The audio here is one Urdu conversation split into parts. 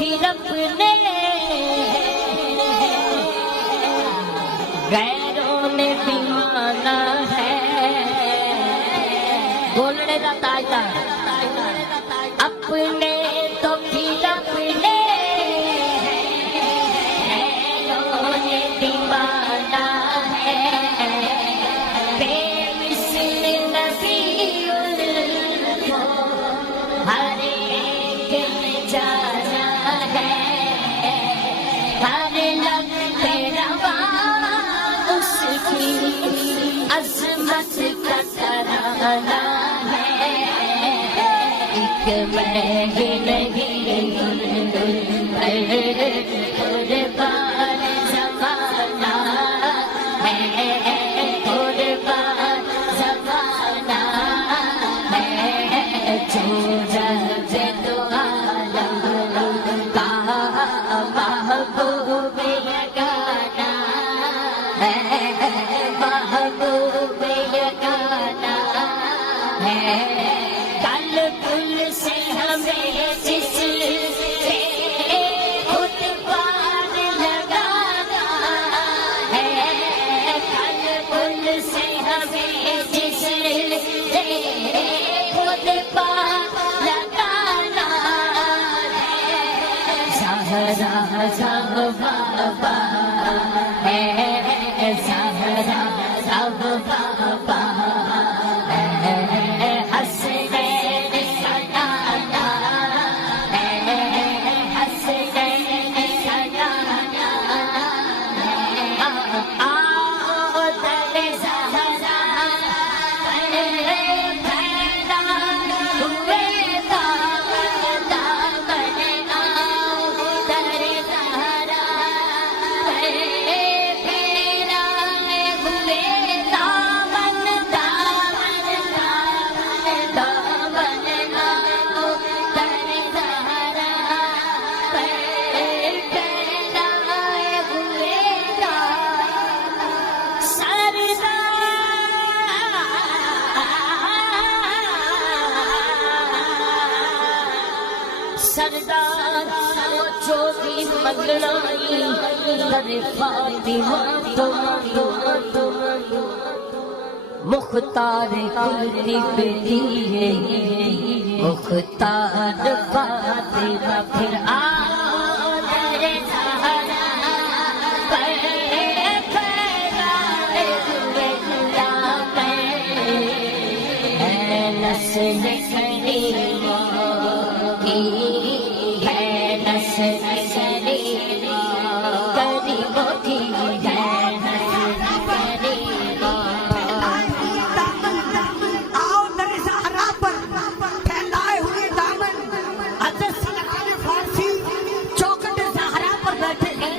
پھر اپنے غیروں نے بھی مانا ہے بولنے کا تاجدار اپنے تو پھر اپنے غیروں نے بھی مانا ہے بے مثل نبی کو ہر ایک نے جانا ہے ہر لمحے رواں اس کی عظمت کا ترانہ ہے ایک میں ہی نہیں قربان زمانہ ہے قربان زمانہ ہے جو رب دو عالم کا محبوب یگانہ ہے محبوب یگانہ ہے کل پل سے ہمیں جس سے خود پار لگانا ہے کل پل سے ہمیں جس سے خود پار لگانا ہے زہرا سب بابا ہے زہرا سب بابا سردار وہ جو بھی مگنائی در فاطمہ تم مختار کلی پہ دیے مختار فاطمہ پھر آؤ در زہرا پر پھیلائے ہوئے غلام ہے نسل کریمہ کی ہے نسل کریمہ کریموں کی ہے نسل کریمہ آؤ در زہرا پر پھیلائے ہوئے دامن حضرت سلمان فارسی چوکھٹ زہرا پر بیٹھے ہیں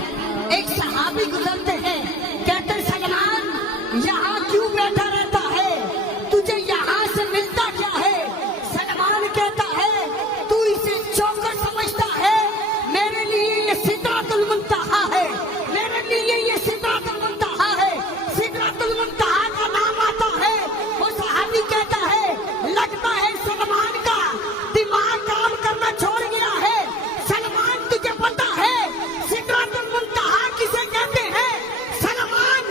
ایک صحابی گزرتے ہیں کہتے ہیں سلمان یہاں کیوں بیٹھا رہتا ہے تجھے یہاں سے ملتا کیا ہے سلمان کہتا ہے تو اسے چوکھٹ سمجھتا ہے میرے لیے یہ سدرۃ المنتہا ہے میرے لیے یہ سدرۃ المنتہا ہے سدرۃ المنتہا کا نام آتا ہے وہ صحابی کہتا ہے لگتا ہے سلمان کا دماغ کام کرنا چھوڑ گیا ہے سلمان تجھے پتا ہے سدرۃ المنتہا کسے کہتے ہیں سلمان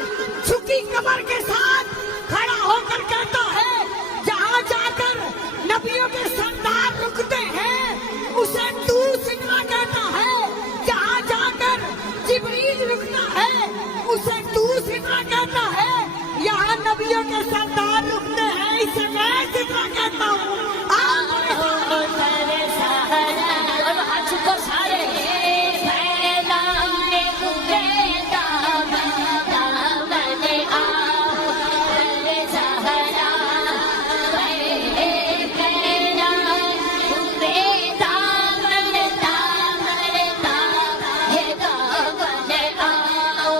جھکی کمر کے ساتھ کھڑا ہو کر کہتا ہے جہاں جا کر نبیوں کے سردار رکتے ہیں اسے تو سدرہ کہتا ہے جہاں جا کر جبریل رکتا ہے اسے تو سدرہ کہتا ہے یہاں نبیوں کے سردار رکتے ہیں اسے میں سدرہ کہتا ہوں آؤ در زہرا اور ہاتھ کو سارے پھیلائے ہوئے دامن دامن آؤ در زہرا پھیلائے ہوئے دامن دامن دامن دامن آؤ در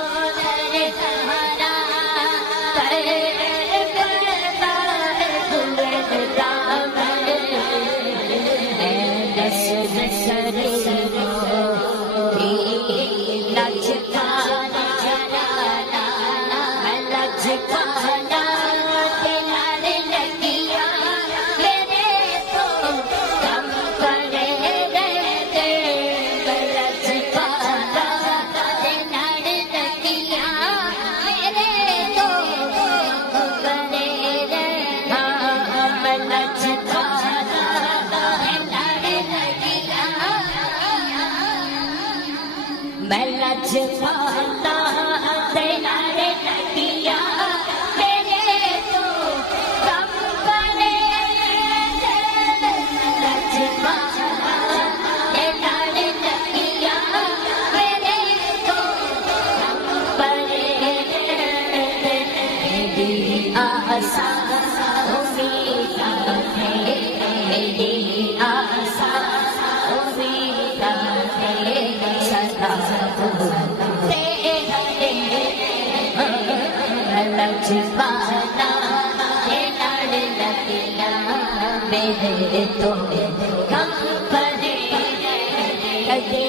زہرا میں لجپانا تیرا لگیا میرے تو کم پڑے لجپانا تیرا لگیا میرے تو کم پڑے میری آسان میری آسان لجپانا لڑ لگیا میرے تو کم پڑے کدی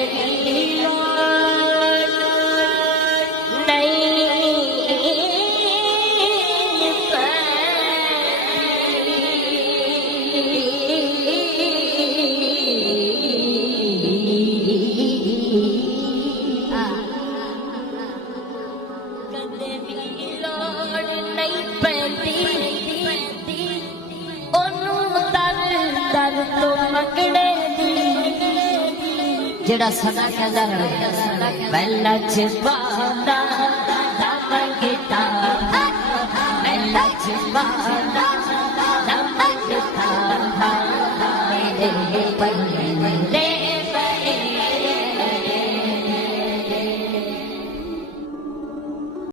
جڑا سدا کہندا رہے میں لجپانا منگتا میں لجپانا